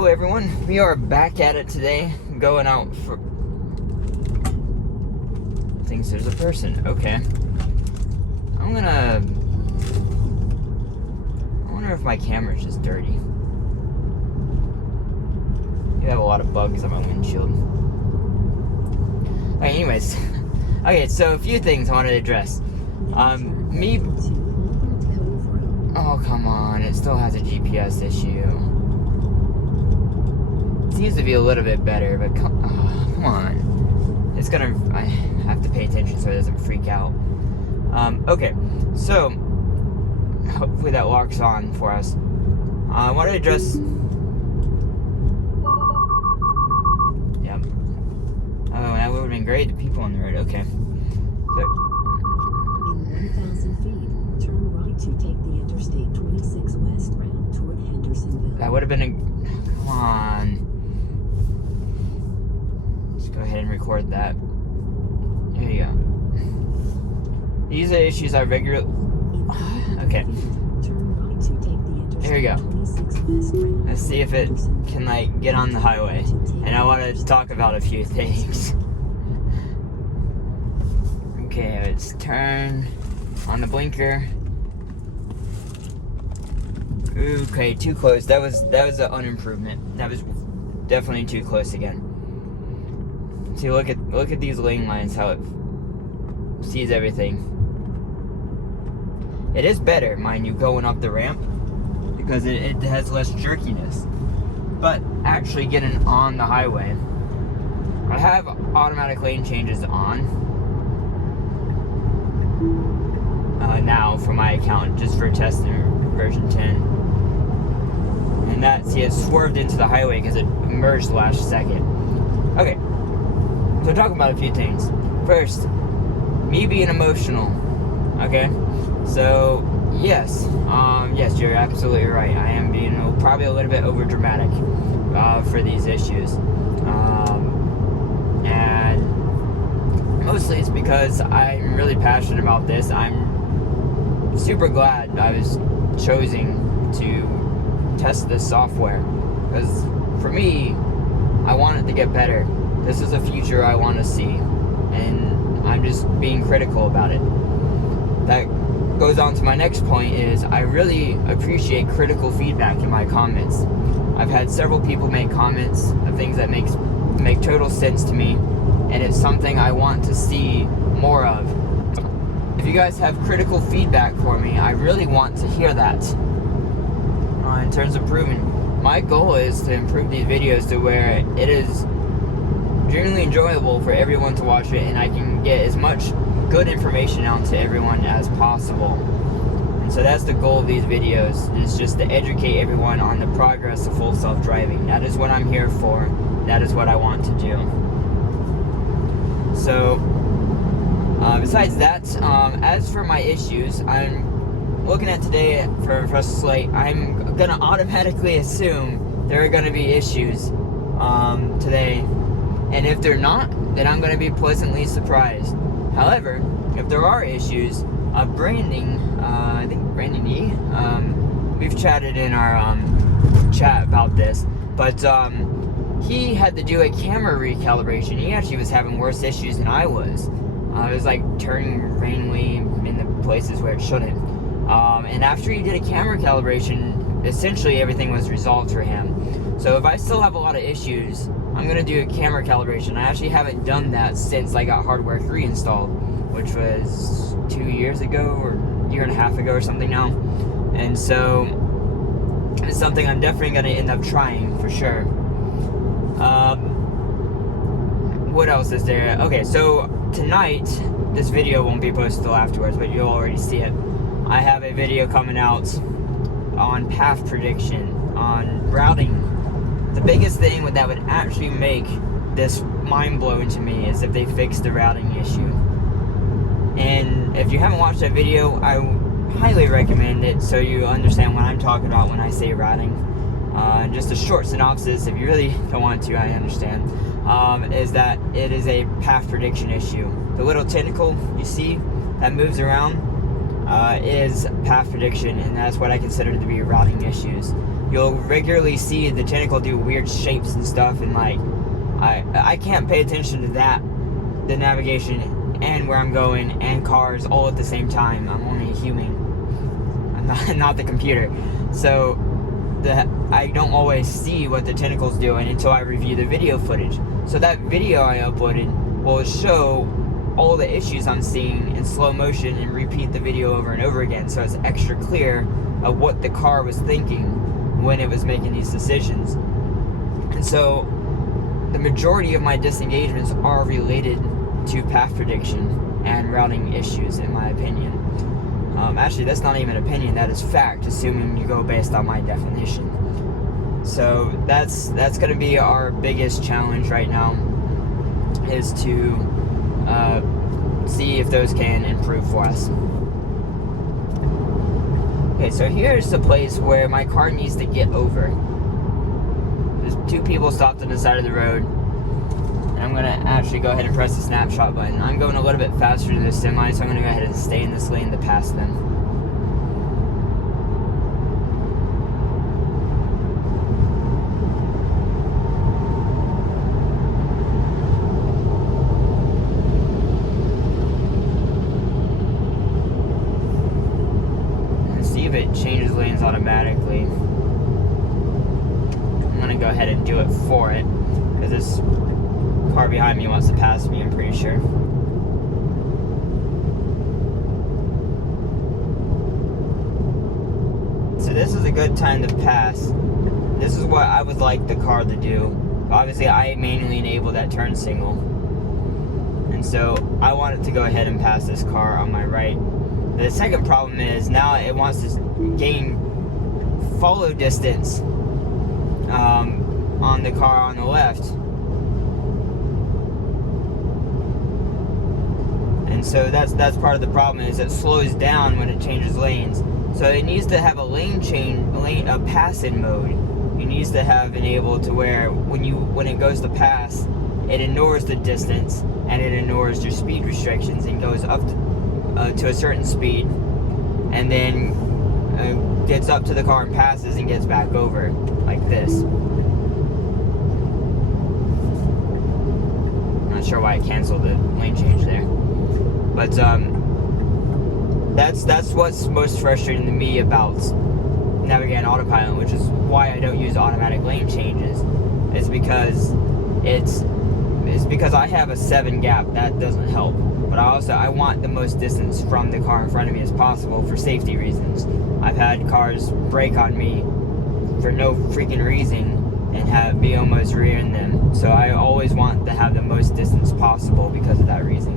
Hello everyone, we are back at it today, going out for... Thinks there's a person, okay. I wonder if my camera's just dirty. You have a lot of bugs on my windshield. Okay, anyways. Okay, so a few things I wanted to address. Oh, come on, it still has a GPS issue. It seems to be a little bit better, but come on. It's gonna, I have to pay attention so it doesn't freak out. Okay, so, hopefully that locks on for us. I wanted to address... Yep. Oh, that would have been great, the people on the road, okay. So... In 1,000 feet, turn right to take the Interstate 26 westbound toward Hendersonville. That would have been a... Come on. Let's go ahead and record that. There you go. These are issues I regularly... Okay. There we go. Let's see if it can, like, get on the highway. And I wanted to talk about a few things. Okay, let's turn on the blinker. Okay, too close. That was an unimprovement. That was definitely too close again. See, look at these lane lines, how it sees everything. It is better, mind you, going up the ramp because it has less jerkiness. But actually getting on the highway, I have automatic lane changes on now for my account, just for testing version 10. And that, see, it swerved into the highway because it merged last second. Okay, so talking about a few things. First, me being emotional. Okay, so yes, yes, you're absolutely right. I am being probably a little bit over dramatic for these issues, and mostly it's because I'm really passionate about this. I'm super glad I was chosen to test this software, because for me, I want it to get better. This is a future I want to see, and I'm just being critical about it. That goes on to my next point is I really appreciate critical feedback in my comments. I've had several people make comments of things that make total sense to me, and it's something I want to see more of. If you guys have critical feedback for me, I really want to hear that. In terms of improving, my goal is to improve these videos to where it is genuinely enjoyable for everyone to watch it, and I can get as much good information out to everyone as possible. And so that's the goal of these videos, is just to educate everyone on the progress of full self-driving. That is what I'm here for. That is what I want to do. So besides that, as for my issues, I'm looking at today for a slate. I'm gonna automatically assume there are gonna be issues today, and if they're not, then I'm gonna be pleasantly surprised. However, if there are issues, Brandon, I think Brandon E, we've chatted in our chat about this, but he had to do a camera recalibration. He actually was having worse issues than I was. It was like turning randomly in the places where it shouldn't. And after he did a camera calibration, essentially everything was resolved for him. So if I still have a lot of issues, I'm going to do a camera calibration. I actually haven't done that since I got hardware 3 installed, which was 2 years ago or a year and a half ago or something now. And so it's something I'm definitely going to end up trying for sure. What else is there? Okay, so tonight, this video won't be posted till afterwards, but you'll already see it. I have a video coming out on path prediction, on routing. The biggest thing that would actually make this mind-blowing to me is if they fix the routing issue. And if you haven't watched that video, I highly recommend it so you understand what I'm talking about when I say routing. Just a short synopsis, if you really don't want to, I understand, is that it is a path prediction issue. The little tentacle you see that moves around is path prediction, and that's what I consider to be routing issues. you'll regularly see the tentacle do weird shapes and stuff, and like I can't pay attention to that, the navigation and where I'm going and cars all at the same time. I'm only a human. I'm not the computer. So I don't always see what the tentacle's doing until I review the video footage. So that video I uploaded will show all the issues I'm seeing in slow motion and repeat the video over and over again, so it's extra clear of what the car was thinking when it was making these decisions. And so the majority of my disengagements are related to path prediction and routing issues, in my opinion. Actually, that's not even opinion, that is fact, assuming you go based on my definition. So that's going to be our biggest challenge right now, is to see if those can improve for us. Okay, so here's the place where my car needs to get over. There's two people stopped on the side of the road, and I'm gonna actually go ahead and press the snapshot button. I'm going a little bit faster than this semi, so I'm gonna go ahead and stay in this lane to pass them. If it changes lanes automatically, I'm gonna go ahead and do it for it, because this car behind me wants to pass me, I'm pretty sure. So this is a good time to pass. This is what I would like the car to do. Obviously I manually enable that turn signal, and so I want it to go ahead and pass this car on my right. The second problem is now it wants to gain follow distance on the car on the left. And so that's part of the problem, is it slows down when it changes lanes. So it needs to have a a pass-in mode. It needs to have enabled to where when it goes to pass, it ignores the distance and it ignores your speed restrictions and goes up to a certain speed, and then gets up to the car and passes and gets back over like this. Not sure why I canceled the lane change there, but that's what's most frustrating to me about navigating autopilot, which is why I don't use automatic lane changes. Is because it's because I have a 7 gap. That doesn't help. But I want the most distance from the car in front of me as possible for safety reasons. I've had cars brake on me for no freaking reason and be almost rearing them. So I always want to have the most distance possible because of that reason.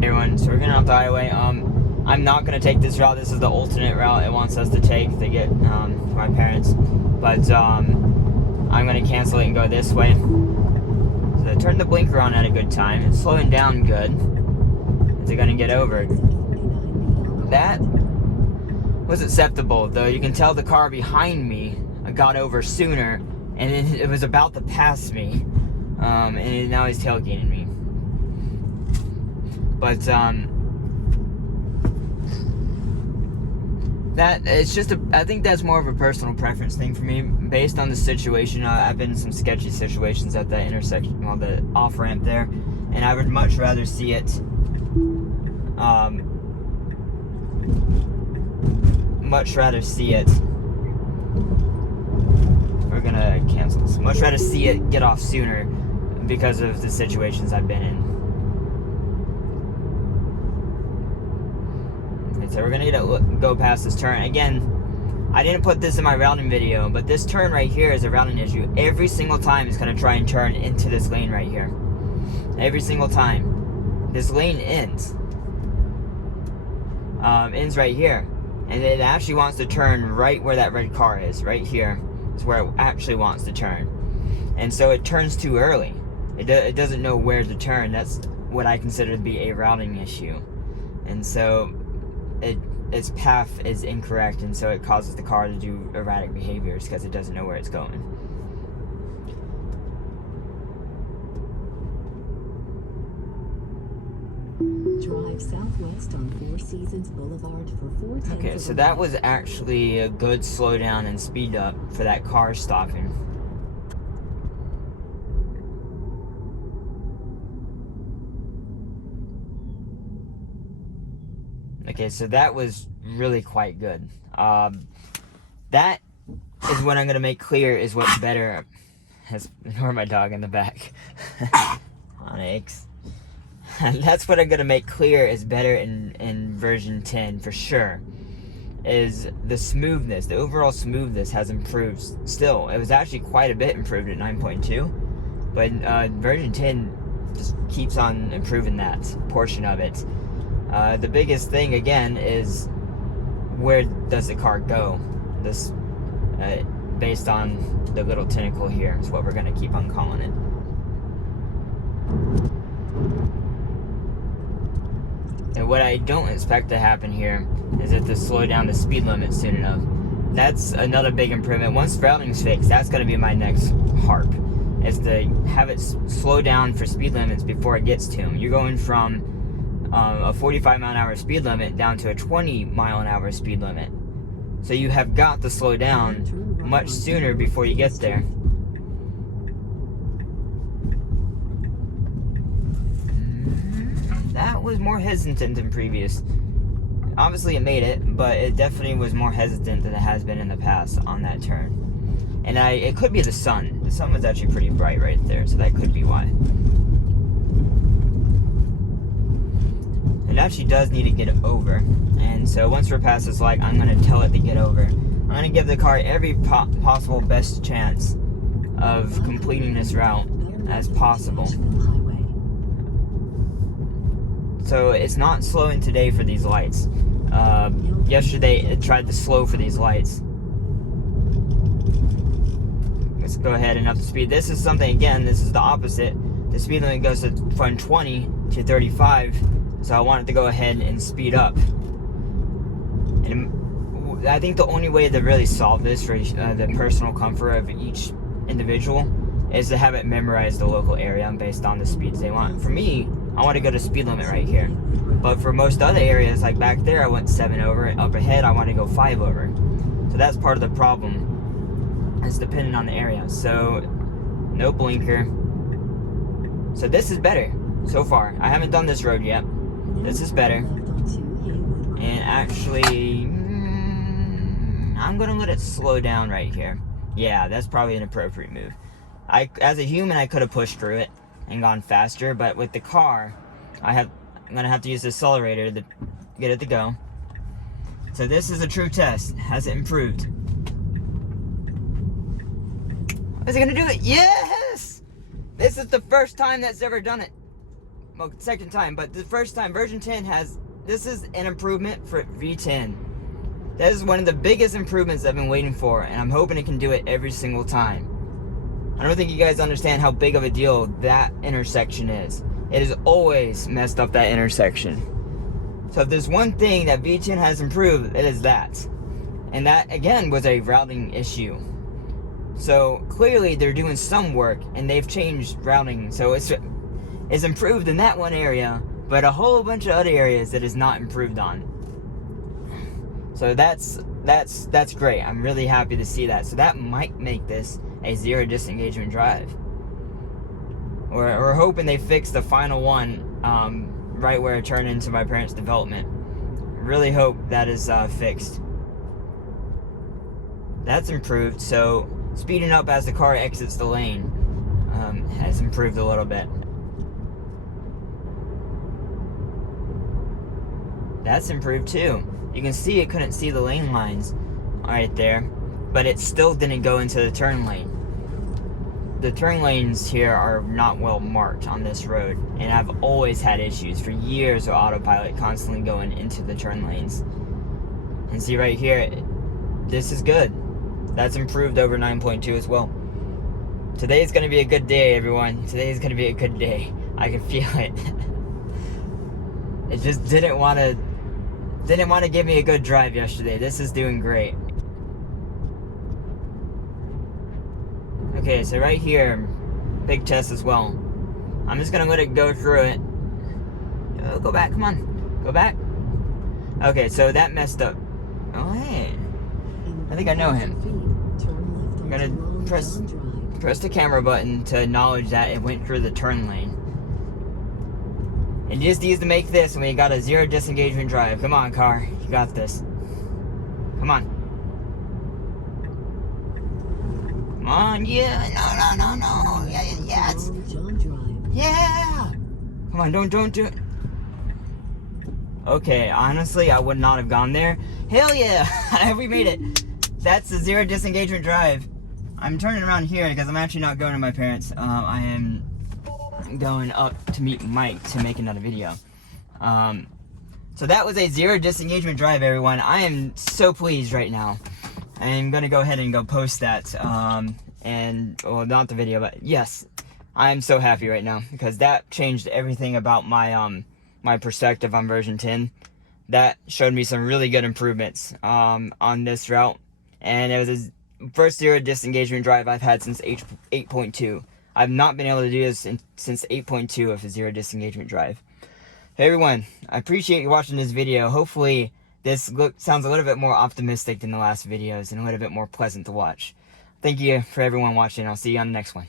Hey everyone, so we're getting off the highway. I'm not going to take this route. This is the alternate route it wants us to take to get to my parents. But I'm going to cancel it and go this way. So turn the blinker on at a good time. It's slowing down good. Is it going to get over? That was acceptable, though. You can tell the car behind me got over sooner, and it was about to pass me. And now he's tailgating me. But I think that's more of a personal preference thing for me, based on the situation. I've been in some sketchy situations at that intersection, well, the off ramp there, and I would much rather see it. Much rather see it. We're gonna cancel this. Much rather see it get off sooner because of the situations I've been in. So we're gonna go past this turn. Again, I didn't put this in my routing video, but this turn right here is a routing issue. Every single time it's gonna try and turn into this lane right here. Every single time. This lane ends. Ends right here. And it actually wants to turn right where that red car is. Right here is where it actually wants to turn. And so it turns too early. It doesn't know where to turn. That's what I consider to be a routing issue. And so its path is incorrect, and so it causes the car to do erratic behaviors because it doesn't know where it's going. Drive southwest on Four Seasons Boulevard for 4 Okay, so that was actually a good slowdown and speed up for that car stopping. Okay, so that was really quite good. That is what I'm going to make clear is what's better. Ignore my dog in the back. Onyx. That's what I'm going to make clear is better in version 10 for sure. Is the smoothness. The overall smoothness has improved still. It was actually quite a bit improved at 9.2. But version 10 just keeps on improving that portion of it. The biggest thing again is where does the car go? This based on the little tentacle here is what we're going to keep on calling it. And what I don't expect to happen here is it to slow down the speed limit soon enough. That's another big improvement. Once routing's fixed, that's going to be my next harp, is to have it slow down for speed limits before it gets to them. You're going from a 45-mile-an-hour speed limit down to a 20-mile-an-hour speed limit. So you have got to slow down much sooner before you get there. That was more hesitant than previous. Obviously it made it, but it definitely was more hesitant than it has been in the past on that turn. And it could be the sun. The sun was actually pretty bright right there, so that could be why. It actually does need to get over. And so once we're past this light, I'm going to tell it to get over. I'm going to give the car every possible best chance of completing this route as possible. So it's not slowing today for these lights. Yesterday it tried to slow for these lights. Let's go ahead and up the speed. This is something, again, this is the opposite. The speed limit goes from 20 to 35. So I wanted to go ahead and speed up. And I think the only way to really solve this for the personal comfort of each individual is to have it memorize the local area based on the speeds they want. For me, I want to go to speed limit right here. But for most other areas, like back there, I went 7 over. Up ahead, I want to go 5 over. So that's part of the problem. It's dependent on the area. So, no blinker. So this is better so far. I haven't done this road yet. This is better. And actually, I'm going to let it slow down right here. Yeah, that's probably an appropriate move. As a human, I could have pushed through it and gone faster, but with the car, I'm going to have to use the accelerator to get it to go. So this is a true test. Has it improved? Is it going to do it? Yes! This is the first time that's ever done it. Well, second time, but the first time. Version 10 this is an improvement for V10. That is one of the biggest improvements I've been waiting for, and I'm hoping it can do it every single time. I don't think you guys understand how big of a deal that intersection is. It has always messed up that intersection. So if there's one thing that V10 has improved, it is that. And that, again, was a routing issue. So clearly they're doing some work, and they've changed routing. So it's improved in that one area, but a whole bunch of other areas that is not improved on. So that's great. I'm really happy to see that. So that might make this a zero disengagement drive. We're hoping they fix the final one right where it turned into my parents' development. Really hope that is fixed. That's improved. So speeding up as the car exits the lane has improved a little bit. That's improved too. You can see it couldn't see the lane lines right there, but it still didn't go into the turn lane. The turn lanes here are not well marked on this road, and I've always had issues for years with autopilot constantly going into the turn lanes. And see right here, this is good. That's improved over 9.2 as well. Today's gonna be a good day, everyone. Today's gonna be a good day. I can feel it. It just didn't want to give me a good drive yesterday. This is doing great. Okay, so right here, big test as well. I'm just gonna let it go through it. Oh, go back. Come on. Go back. Okay, so that messed up. Oh, hey. I think I know him. I'm gonna press the camera button to acknowledge that it went through the turn lane. And you just needs to make this when you got a 0 disengagement drive. Come on, car. You got this. Come on. Come on, yeah. No. Yeah, yes. Yeah. Come on, don't do it. Okay, honestly, I would not have gone there. Hell yeah. We made it. That's the 0 disengagement drive. I'm turning around here because I'm actually not going to my parents. I am going up to meet Mike to make another video. So that was a 0 disengagement drive, everyone. I am so pleased right now. I'm gonna go ahead and go post that. And well, not the video, but yes, I'm so happy right now because that changed everything about my my perspective on version 10. That showed me some really good improvements on this route, and it was the first 0 disengagement drive I've had since 8.2. I've not been able to do this since 8.2 of a 0 disengagement drive. Hey everyone, I appreciate you watching this video. Hopefully this sounds a little bit more optimistic than the last videos and a little bit more pleasant to watch. Thank you for everyone watching. I'll see you on the next one.